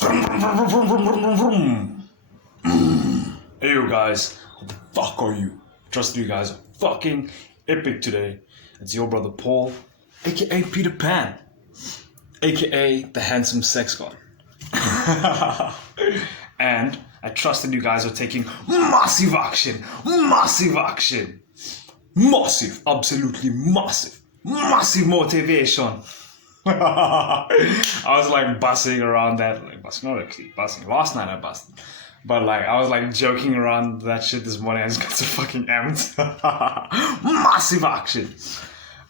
Hey you guys, what the fuck are you? Trust you guys are fucking epic today. It's your brother Paul, aka Peter Pan, aka the handsome sex god. And I trust that you guys are taking massive action, absolutely massive motivation. I was like bussing around that, not actually bussing. Last night I busted, but like I was like joking around that shit this morning. I just got so fucking amped. Massive action.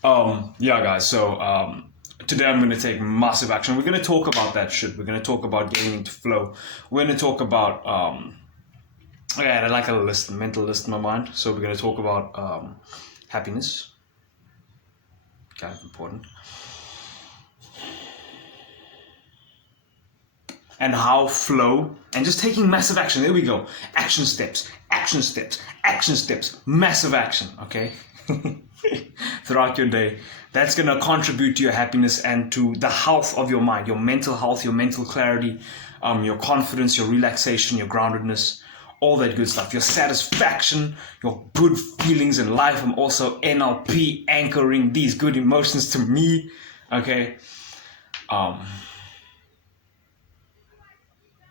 Yeah, guys. So today I'm gonna take massive action. We're gonna talk about that shit. We're gonna talk about getting into flow. We're gonna talk about I had like a mental list in my mind. So we're gonna talk about happiness. Kind of important. And how flow and just taking massive action. There we go. Action steps, massive action, okay? Throughout your day. That's going to contribute to your happiness and to the health of your mind, your mental health, your mental clarity, your confidence, your relaxation, your groundedness, all that good stuff. Your satisfaction, your good feelings in life. I'm also NLP anchoring these good emotions to me, okay?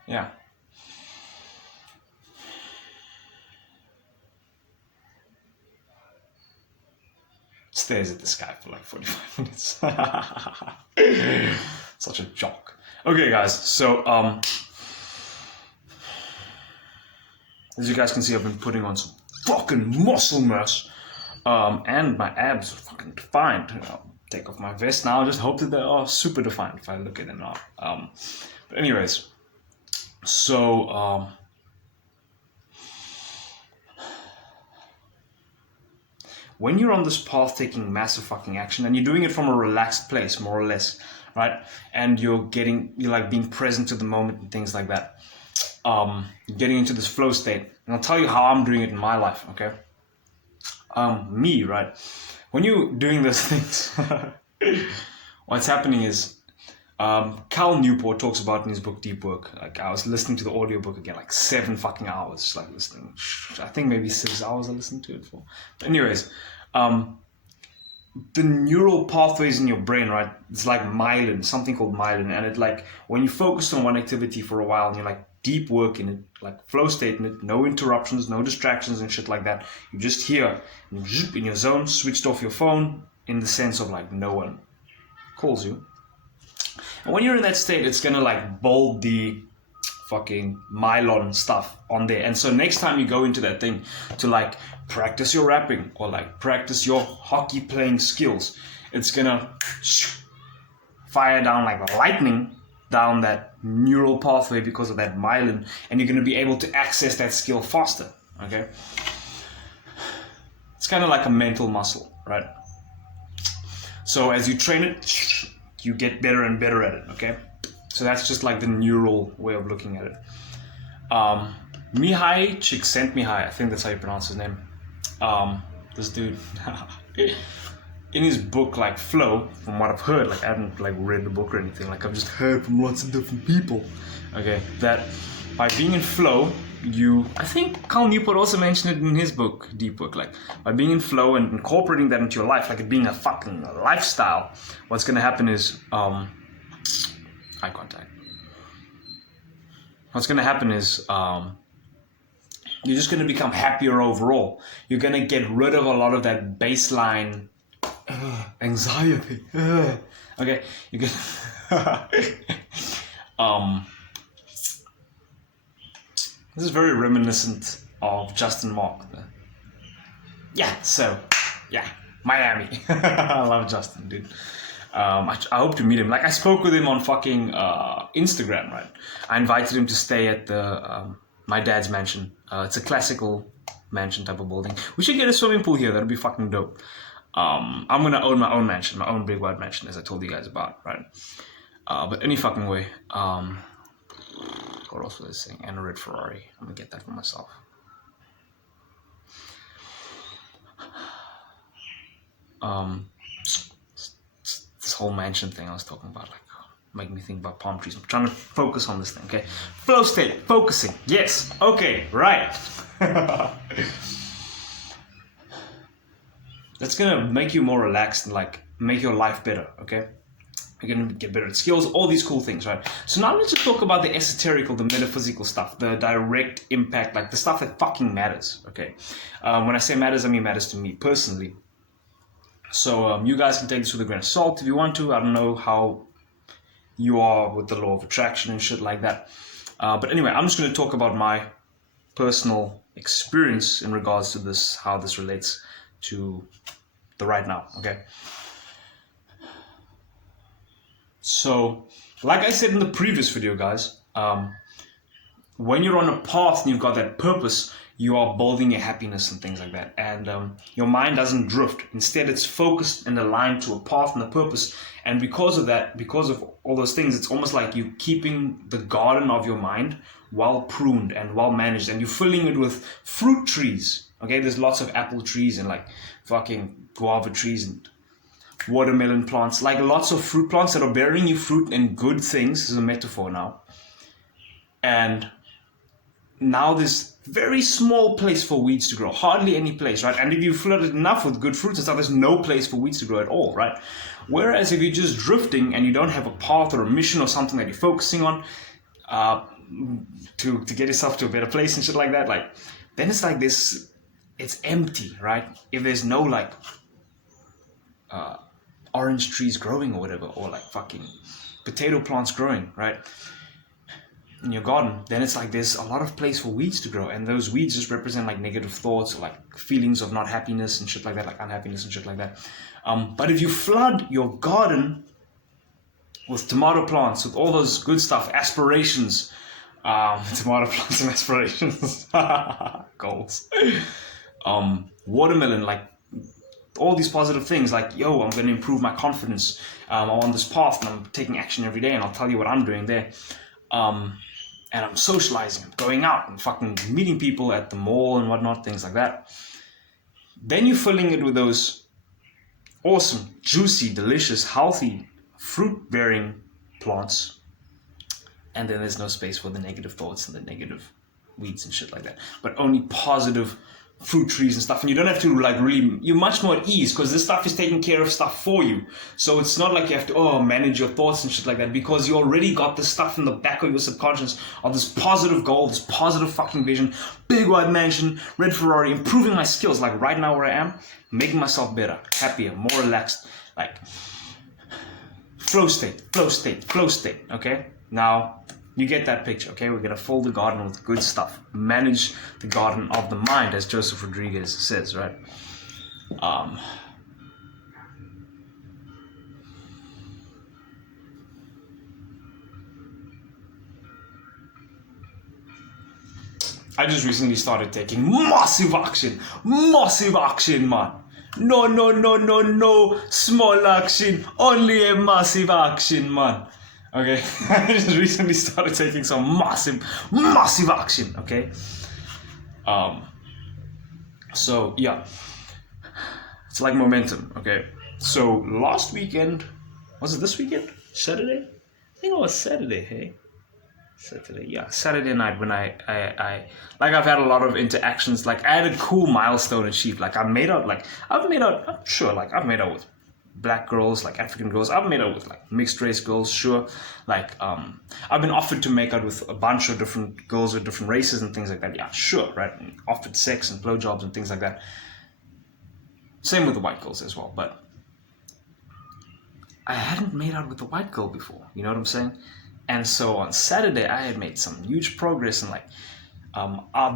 Yeah. Stares at the sky for like 45 minutes. Such a joke. Okay, guys. So, as you guys can see, I've been putting on some fucking muscle mass. And my abs are fucking defined. I'll take off my vest now. I just hope that they are super defined if I look at them now. But anyways. So, when you're on this path taking massive fucking action and you're doing it from a relaxed place, more or less, right? And you're like being present to the moment and things like that. Getting into this flow state. And I'll tell you how I'm doing it in my life, okay? Me, right? When you're doing those things, what's happening is, Cal Newport talks about in his book Deep Work. Like I was listening to the audiobook again, like 7 fucking hours, like listening. I think maybe 6 hours I listened to it for. But anyways, the neural pathways in your brain, right? It's like myelin, something called myelin, and it like when you focus on one activity for a while and you're like deep work in it, like flow state in it, no interruptions, no distractions and shit like that. You just here in your zone, switched off your phone in the sense of like no one calls you. And when you're in that state, it's gonna like build the fucking myelin stuff on there. And so next time you go into that thing to like practice your rapping or like practice your hockey playing skills, it's gonna fire down like lightning down that neural pathway because of that myelin, and you're gonna be able to access that skill faster, okay? It's kind of like a mental muscle, right? So as you train it, you get better and better at it, okay? So that's just like the neural way of looking at it. Mihai Csikszentmihalyi, I think that's how you pronounce his name. This dude, in his book, like Flow, from what I've heard, like I haven't like read the book or anything, like I've just heard from lots of different people, okay, that by being in flow, I think Cal Newport also mentioned it in his book, Deep Work, like by being in flow and incorporating that into your life, like it being a fucking lifestyle, what's gonna happen is, eye contact. What's gonna happen is, you're just gonna become happier overall. You're gonna get rid of a lot of that baseline anxiety. Okay, you can. This is very reminiscent of Justin Mark. Miami. I love Justin, dude. I hope to meet him. Like I spoke with him on fucking Instagram, right? I invited him to stay at the my dad's mansion. It's a classical mansion type of building. We should get a swimming pool here. That'd be fucking dope. I'm gonna own my own mansion, my own big white mansion, as I told you guys about, right? But any fucking way. What else was I saying? And a red Ferrari. I'm gonna get that for myself. This whole mansion thing I was talking about, like Make me think about palm trees. I'm trying to focus on this thing, okay? Flow state, focusing, yes, okay, right. That's gonna make you more relaxed and like make your life better, okay? You're gonna get better at skills, all these cool things, right? So now let's just talk about the esoterical, the metaphysical stuff, the direct impact, like the stuff that fucking matters, okay? When I say matters, I mean matters to me personally. So you guys can take this with a grain of salt if you want to. I don't know how you are with the law of attraction and shit like that. But anyway, I'm just going to talk about my personal experience in regards to this, how this relates to the right now, okay? So, like I said in the previous video, guys, when you're on a path and you've got that purpose, you are building your happiness and things like that. And your mind doesn't drift. Instead, it's focused and aligned to a path and a purpose. And because of that, because of all those things, it's almost like you're keeping the garden of your mind well pruned and well managed. And you're filling it with fruit trees. Okay, there's lots of apple trees and like fucking guava trees and watermelon plants. Like lots of fruit plants that are bearing you fruit and good things. This is a metaphor now. And now there's very small place for weeds to grow, hardly any place, right? And if you flood it enough with good fruits and stuff, there's no place for weeds to grow at all, right? Whereas if you're just drifting and you don't have a path or a mission or something that you're focusing on to get yourself to a better place and shit like that, like then it's like this, it's empty, right? If there's no like orange trees growing or whatever, or like fucking potato plants growing, right? In your garden, then it's like there's a lot of place for weeds to grow, and those weeds just represent like negative thoughts or like feelings of not happiness and shit like that, like unhappiness and shit like that. But if you flood your garden with tomato plants, with all those good stuff, aspirations, tomato plants and aspirations, goals, watermelon, like all these positive things, like, yo, I'm going to improve my confidence, I'm on this path and I'm taking action every day, and I'll tell you what I'm doing there. And I'm socializing, I'm going out and fucking meeting people at the mall and whatnot, things like that. Then you're filling it with those awesome, juicy, delicious, healthy, fruit-bearing plants. And then there's no space for the negative thoughts and the negative weeds and shit like that. But only positive fruit trees and stuff, and you don't have to like really, you're much more at ease because this stuff is taking care of stuff for you. So it's not like you have to manage your thoughts and shit like that, because you already got this stuff in the back of your subconscious of this positive goal, this positive fucking vision, big white mansion, red Ferrari, improving my skills, like right now where I am, making myself better, happier, more relaxed, like flow state, okay? Now you get that picture, okay? We're going to fill the garden with good stuff. Manage the garden of the mind, as Joseph Rodriguez says, right? I just recently started taking massive action, man. No, small action, only a massive action, man. Okay, I just recently started taking some massive action, okay? So, yeah, it's like momentum, okay? So, last weekend, was it this weekend? Saturday? I think it was Saturday, hey? Saturday night when I like I've had a lot of interactions, like I had a cool milestone achieved, like I've made out with black girls, like African girls. I've made out with like mixed race girls, sure. Like I've been offered to make out with a bunch of different girls with different races and things like that. Yeah, sure, right? And offered sex and blowjobs and things like that. Same with the white girls as well, but I hadn't made out with a white girl before. You know what I'm saying? And so on Saturday, I had made some huge progress, and like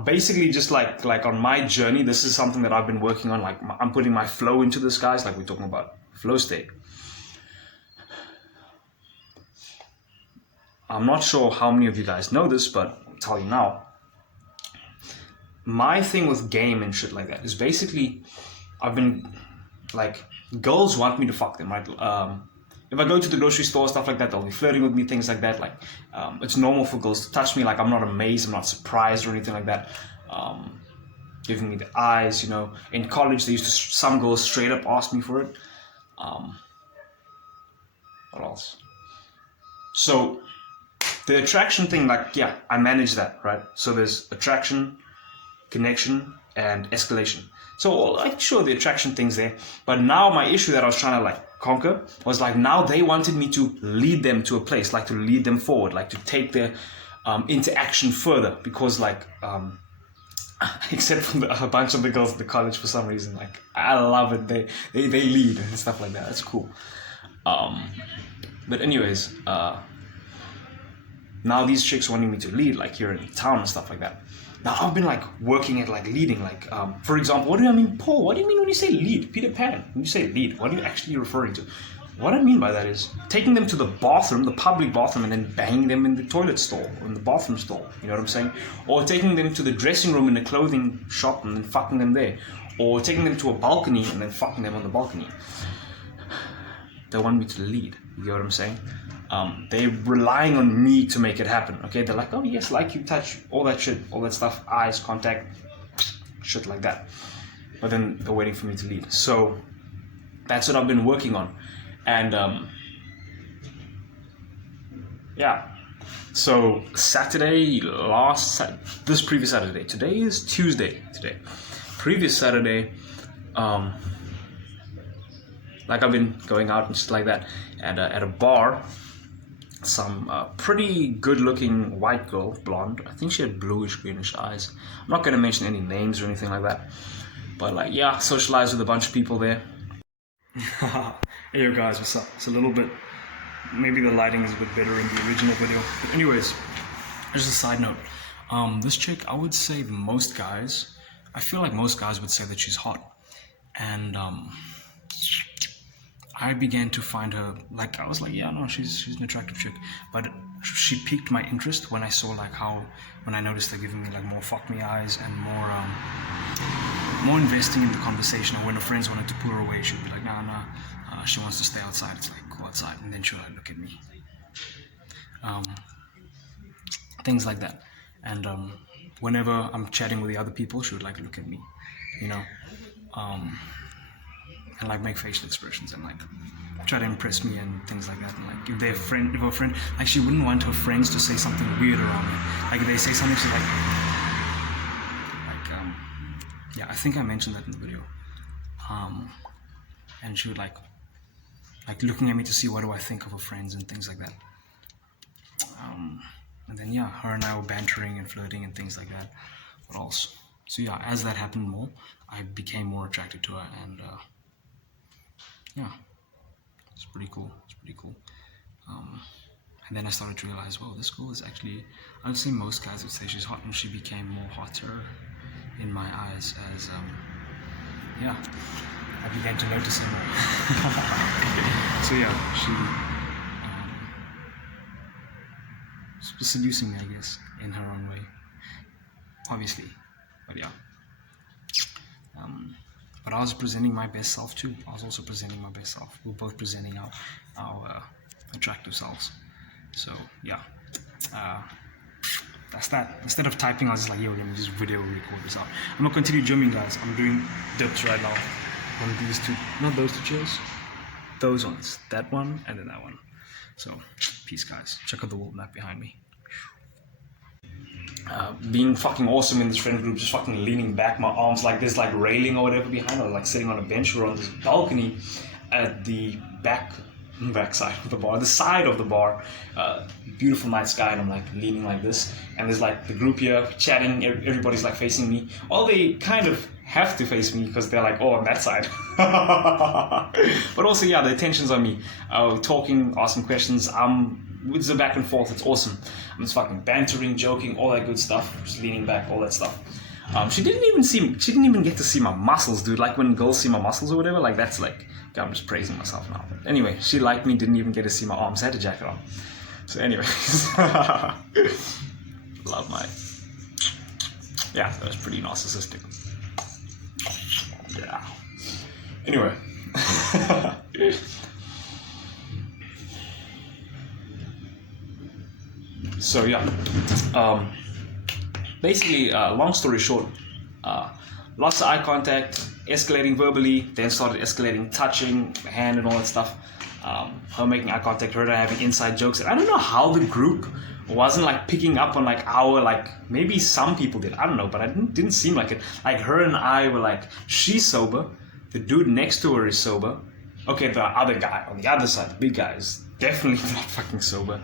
basically just like on my journey, this is something that I've been working on. Like I'm putting my flow into this, guys. Like we're talking about flow state. I'm not sure how many of you guys know this, but I'll tell you now. My thing with game and shit like that is basically, I've been like, girls want me to fuck them, right? If I go to the grocery store, stuff like that, they'll be flirting with me, things like that. Like, it's normal for girls to touch me. Like, I'm not amazed, I'm not surprised or anything like that. Giving me the eyes, you know. In college, some girls straight up asked me for it. What else? So the attraction thing, like, yeah, I manage that, right? So there's attraction, connection, and escalation. So like, sure, the attraction thing's there, but now my issue that I was trying to like conquer was like, now they wanted me to lead them to a place, like to lead them forward, like to take their interaction further, because like except for a bunch of the girls at the college, for some reason, like, I love it, they lead and stuff like that. That's cool. But anyways, now these chicks wanting me to lead, like here in town and stuff like that. Now I've been like working at like leading, like for example, what do I mean, Paul? What do you mean when you say lead, Peter Pan? When you say lead, what are you actually referring to? What I mean by that is taking them to the bathroom, the public bathroom, and then banging them in the toilet stall or in the bathroom stall. You know what I'm saying? Or taking them to the dressing room in a clothing shop and then fucking them there. Or taking them to a balcony and then fucking them on the balcony. They want me to lead. You get what I'm saying? They're relying on me to make it happen. Okay, they're like, oh yes, like you, touch, all that shit, all that stuff, eyes, contact, shit like that. But then they're waiting for me to lead. So that's what I've been working on. And yeah, so Saturday, this previous Saturday, today is Tuesday, previous Saturday, like I've been going out and shit like that, and at a bar, some pretty good looking white girl, blonde, I think she had bluish greenish eyes. I'm not going to mention any names or anything like that, but like, yeah, socialized with a bunch of people there. Hey yo guys, what's up? It's a little bit, maybe the lighting is a bit better in the original video, but anyways, just a side note, this chick, I would say most guys, I feel like most guys would say that she's hot, and I began to find her, like, I was like, yeah, no, she's an attractive chick, but she piqued my interest when I saw like how, when I noticed her giving me like more fuck me eyes and more investing in the conversation, or when her friends wanted to pull her away, she'd be like, nah, she wants to stay outside. It's like, go outside, and then she'll like look at me. Things like that. And whenever I'm chatting with the other people, she would like look at me, you know, and like make facial expressions and like try to impress me and things like that. And like if her friend, like she wouldn't want her friends to say something weird around me. Like if they say something, she's like yeah, I think I mentioned that in the video. And she would like looking at me to see what do I think of her friends and things like that. And then yeah, her and I were bantering and flirting and things like that. What else? So yeah, as that happened more, I became more attracted to her, and yeah, it's pretty cool. And then I started to realize, well, this girl is actually, I would say most guys would say she's hot, and she became more hotter in my eyes as yeah, I began to notice her more. So yeah, she was seducing me, I guess, in her own way, obviously, but yeah. But I was presenting my best self too. I was also presenting my best self. We were both presenting our attractive selves. So yeah, that's that. Instead of typing, I was just like, yo, let me just video record this out. I'm gonna continue gymming, guys. I'm doing dips right now on these two, not those two chairs, those ones, that one and then that one. So peace, guys. Check out the world map behind me. Being fucking awesome in this friend group, just fucking leaning back, my arms like this, like railing or whatever behind. I was like sitting on a bench or on this balcony at the back side of the bar, the side of the bar, beautiful night sky, and I'm like leaning like this, and there's like the group here chatting, everybody's like facing me. Well, they kind of have to face me because they're like, oh, on that side. But also, yeah, the attention's on me. Talking, asking questions, it's a back and forth, it's awesome. I'm just fucking bantering, joking, all that good stuff, just leaning back, all that stuff. She didn't even get to see my muscles, dude. Like when girls see my muscles or whatever, like that's like, okay, I'm just praising myself now. But anyway, she liked me, didn't even get to see my arms, I had a jacket on. So anyways, love my, yeah, that was pretty narcissistic. Yeah. Anyway. So yeah, basically, long story short, lots of eye contact, escalating verbally, then started escalating touching, hand and all that stuff. her making eye contact, her having inside jokes. And I don't know how the group wasn't like picking up on like our, like, maybe some people did, I don't know, but it didn't seem like it. Like her and I were like, she's sober, the dude next to her is sober. Okay, the other guy on the other side, the big guy, is definitely not fucking sober.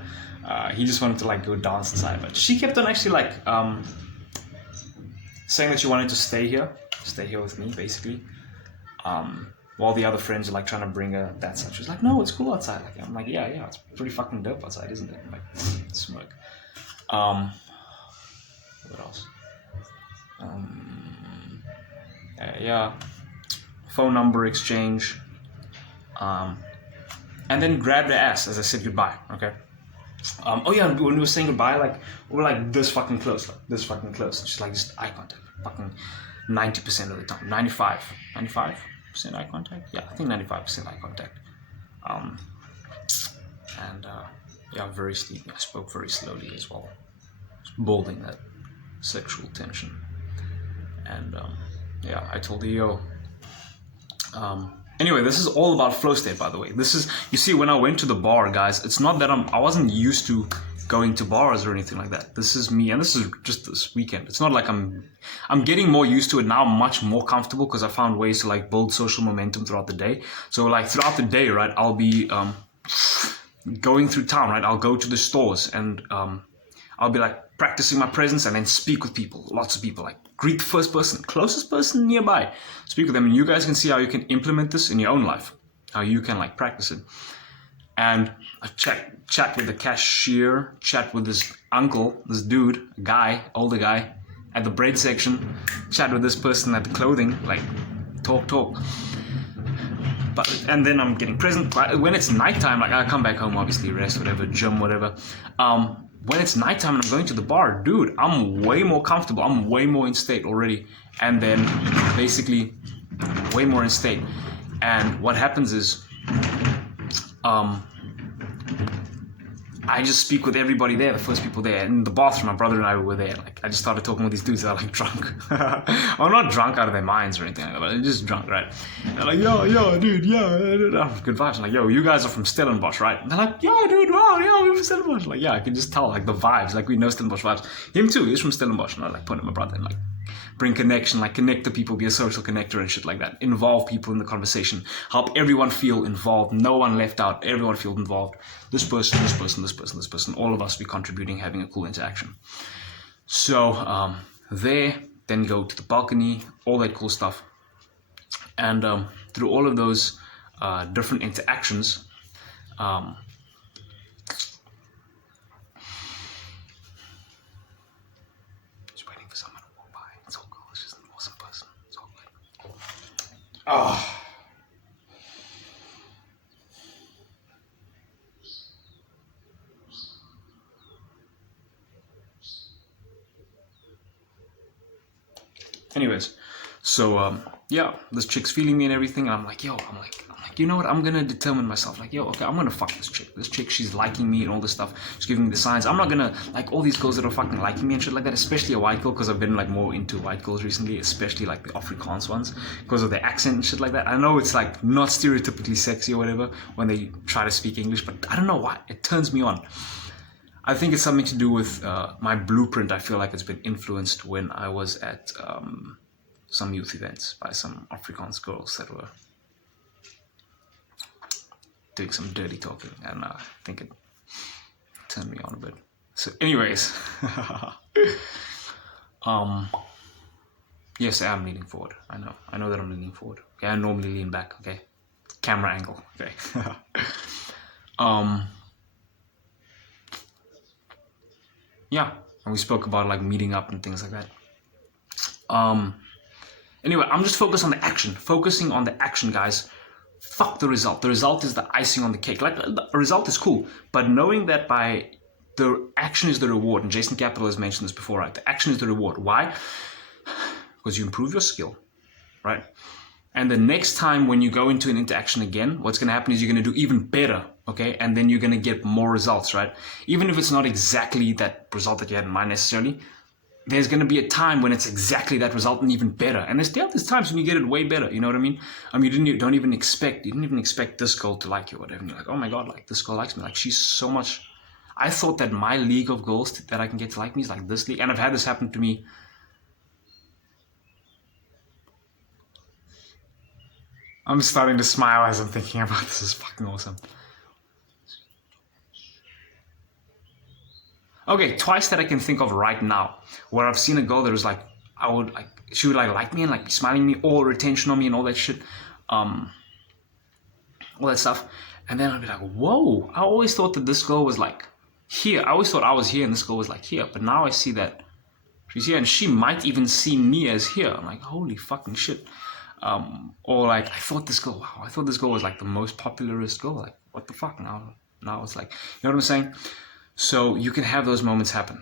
He just wanted to like go dance inside, but she kept on actually like saying that she wanted to stay here with me, basically. While the other friends are like trying to bring her that side. She's like, no, it's cool outside. Like, I'm like, yeah, it's pretty fucking dope outside, isn't it? I'm like, smoke. What else? Yeah, phone number exchange. And then grabbed her ass as I said goodbye. Okay. Oh yeah, when we were saying goodbye, like we were like this fucking close, She's like just eye contact, fucking 90% of the time, 95% eye contact. Yeah, I think 95% eye contact. Yeah, very sleepy. I spoke very slowly as well, building that sexual tension. And yeah, I told her, yo. Anyway, this is all about flow state, by the way. This is, you see, when I went to the bar, guys, it's not that I wasn't used to going to bars or anything like that. This is me, and this is just this weekend. It's not like I'm getting more used to it now, much more comfortable, because I found ways to like build social momentum throughout the day. So like throughout the day, right, I'll be going through town, right? I'll go to the stores and I'll be like practicing my presence and then speak with people, lots of people, like greet the first person, closest person nearby, speak with them, and you guys can see how you can implement this in your own life, how you can like practice it. And I chat with the cashier, chat with this uncle, this dude, guy, older guy, at the bread section, chat with this person at the clothing, like talk. And then I'm getting present. When it's nighttime, like I come back home, obviously rest, whatever, gym, whatever. When it's nighttime and I'm going to the bar, dude, I'm way more comfortable. I'm way more in state already. And then basically way more in state. And what happens is I just speak with everybody there, the first people there. In the bathroom, my brother and I were there. Like, I just started talking with these dudes that are like drunk. I'm not drunk out of their minds or anything like that, but they're just drunk, right? They're like, yo, dude, yeah. Good vibes. I'm like, yo, you guys are from Stellenbosch, right? And they're like, yeah, dude, wow, yeah, we're from Stellenbosch. Like, yeah, I can just tell, like, the vibes. Like, we know Stellenbosch vibes. Him too, he's from Stellenbosch. And I like point at my brother and like, bring connection, like connect the people, be a social connector and shit like that. Involve people in the conversation. Help everyone feel involved. No one left out. Everyone feels involved. This person. All of us be contributing, having a cool interaction. So there, then go to the balcony, all that cool stuff. And through all of those different interactions, oh. Anyways, so yeah, this chick's feeling me and everything, and I'm like, you know what? I'm gonna determine myself. Like, yo, okay, I'm gonna fuck this chick. This chick, she's liking me and all this stuff. She's giving me the signs. I'm not gonna like all these girls that are fucking liking me and shit like that. Especially a white girl, because I've been like more into white girls recently, especially like the Afrikaans ones, because of their accent and shit like that. I know it's like not stereotypically sexy or whatever when they try to speak English, but I don't know why it turns me on. I think it's something to do with my blueprint. I feel like it's been influenced when I was at some youth events by some Afrikaans girls that were doing some dirty talking, and I think it turned me on a bit. So anyways, yes, I am leaning forward. I know that I'm leaning forward. Okay, I normally lean back. Okay, camera angle. Okay. Yeah, and we spoke about like meeting up and things like that. Anyway, I'm just focusing on the action, guys. Fuck the result. The result is the icing on the cake. Like, the result is cool, but knowing that by the action is the reward, and Jason Capital has mentioned this before, right? The action is the reward. Why? Because you improve your skill, right? And the next time when you go into an interaction again, what's going to happen is you're going to do even better, okay? And then you're going to get more results, right? Even if it's not exactly that result that you had in mind necessarily, there's going to be a time when it's exactly that result and even better. And there's times when you get it way better. You know what I mean? You didn't even expect this girl to like you or whatever. And you're like, oh my God, like this girl likes me. Like she's so much. I thought that my league of girls that I can get to like me is like this league. And I've had this happen to me. I'm starting to smile as I'm thinking about this. Is fucking awesome. Okay, twice that I can think of right now, where I've seen a girl that was like, she would like me and like be smiling at me, all retention on me and all that shit, all that stuff, and then I'd be like, whoa! I always thought that this girl was like here. I always thought I was here and this girl was like here, but now I see that she's here and she might even see me as here. I'm like, holy fucking shit! Or like I thought this girl was like the most popularist girl. Like what the fuck? Now it's like, you know what I'm saying? So you can have those moments happen.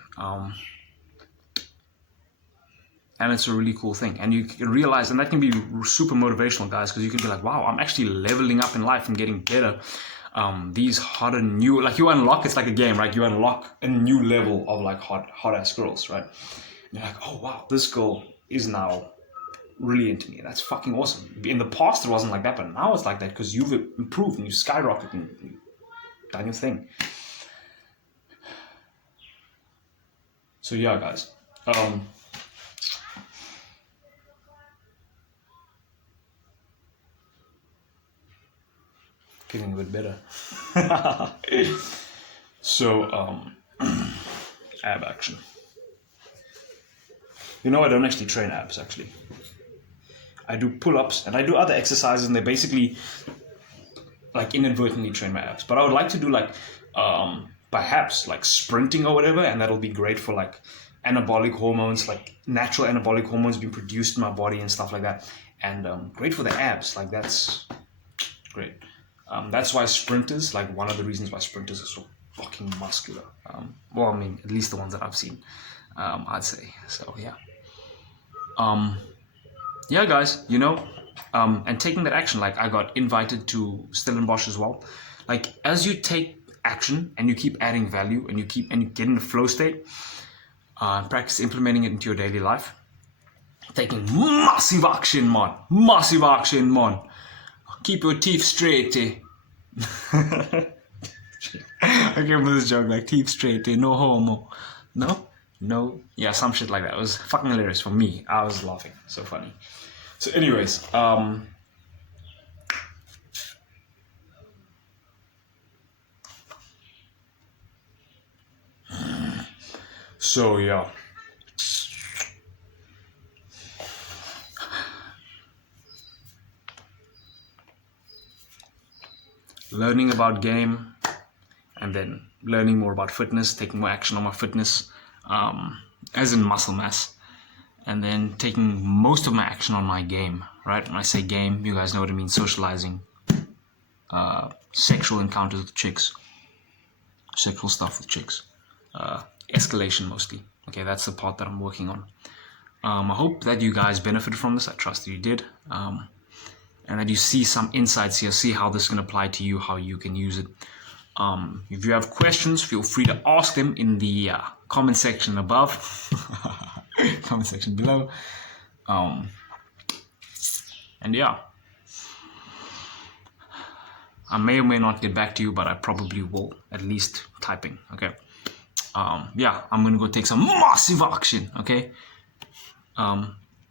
And it's a really cool thing. And you can realize, and that can be super motivational, guys, because you can be like, wow, I'm actually leveling up in life and getting better. These hotter new, like you unlock, it's like a game, right? You unlock a new level of like hot ass girls, right? And you're like, oh wow, this girl is now really into me. That's fucking awesome. In the past, it wasn't like that, but now it's like that because you've improved and you skyrocket and you've done your thing. So yeah, guys. Feeling a bit better. So, ab action. You know, I don't actually train abs, actually. I do pull-ups and I do other exercises, and they basically, like, inadvertently train my abs. But I would like to do, like, perhaps, like, sprinting or whatever, and that'll be great for, like, anabolic hormones, like, natural anabolic hormones being produced in my body and stuff like that. And great for the abs. Like, that's great. That's why sprinters, like one of the reasons why sprinters are so fucking muscular. Well, I mean, at least the ones that I've seen, I'd say. So, yeah. Yeah, guys, you know, and taking that action, like I got invited to Stellenbosch as well. Like, as you take action and you keep adding value and you get in the flow state, practice implementing it into your daily life, taking massive action, man. Massive action, man. Keep your teeth straight, eh? I came up with this joke, like, teeth straight, eh? No homo. No? Yeah, some shit like that. It was fucking hilarious for me. I was laughing. So funny. So anyways, so yeah. Learning about game, and then learning more about fitness, taking more action on my fitness, as in muscle mass, and then taking most of my action on my game, right? When I say game, you guys know what I mean: socializing, sexual encounters with chicks, sexual stuff with chicks, escalation mostly. Okay, that's the part that I'm working on. I hope that you guys benefited from this. I trust that you did. And that you see some insights here, see how this can apply to you, how you can use it. If you have questions, feel free to ask them in the comment section above, comment section below. And yeah, I may or may not get back to you, but I probably will, at least typing, okay? Yeah, I'm gonna go take some massive action, okay?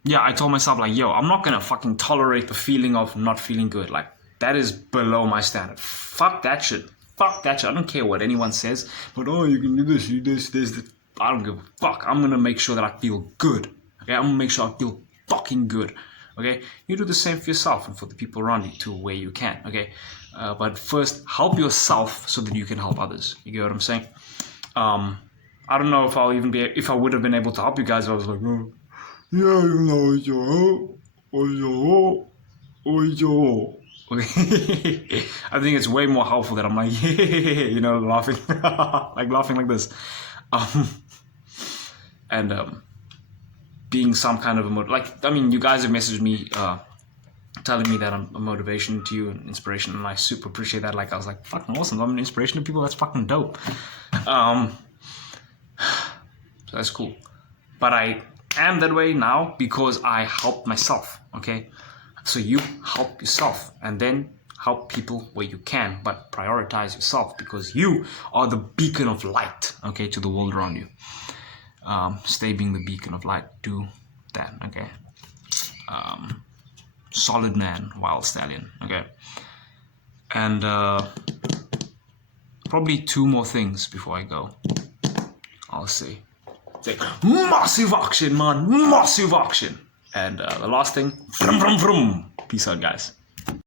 Yeah, I told myself, like, yo, I'm not gonna fucking tolerate the feeling of not feeling good. Like, that is below my standard. Fuck that shit. Fuck that shit. I don't care what anyone says. But, oh, you can do this, you do this. I don't give a fuck. I'm gonna make sure that I feel good. Okay, I'm gonna make sure I feel fucking good. Okay, you do the same for yourself and for the people around you to where you can. Okay, but first, help yourself so that you can help others. You get what I'm saying? I don't know if if I would have been able to help you guys. I was like, oh. Yeah, you know, okay. I think it's way more helpful that I'm like, you know, laughing, laughing like this, and being some kind of a you guys have messaged me, telling me that I'm a motivation to you and inspiration, and I super appreciate that. Like, I was like, fucking awesome. I'm an inspiration to people. That's fucking dope. So that's cool. but I am that way now because I helped myself, okay? So you help yourself and then help people where you can, but prioritize yourself because you are the beacon of light, okay, to the world around you. Stay being the beacon of light. Do that, okay? Solid man, wild stallion, okay? And probably 2 more things before I go. I'll say massive action, man, massive action. And the last thing, vroom, vroom, vroom. Peace out, guys.